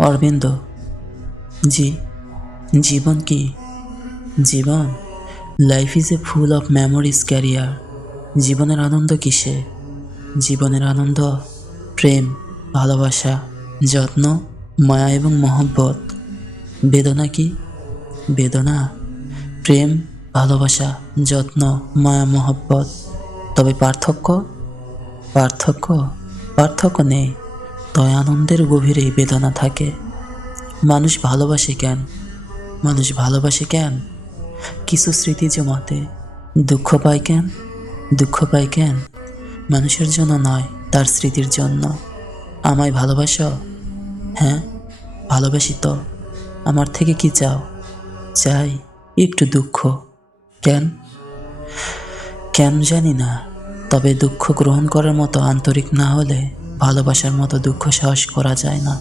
অরবিন্দ। জি। জীবন কি? জীবন, life is a full of memories career. জীবনের আনন্দ কিসে? জীবনের আনন্দ প্রেম, ভালোবাসা, যত্ন, মায়া এবং মহব্বত। বেদনা কি? বেদনা প্রেম, ভালোবাসা, যত্ন, মায়া, মহব্বত। তবে পার্থক্য? পার্থক্য পার্থক্য নেই। তবে আনন্দের গভীরেই বেদনা থাকে। মানুষ ভালোবাসে কেন? মানুষ ভালোবাসে কেন? কিছু স্মৃতি জমাতে। দুঃখ পায় কেন? দুঃখ পায় কেন? মানুষের জন্য নয়, তার স্মৃতির জন্য। আমায় ভালোবাসো? হ্যাঁ, ভালোবাসি তো। আমার থেকে কি চাও? চাই একটু দুঃখ। কেন? কেন জানি না। তবে দুঃখ গ্রহণ করার মতো আন্তরিক না হলে ভালোবাসার মতো দুঃখ সাহস করা যায় না।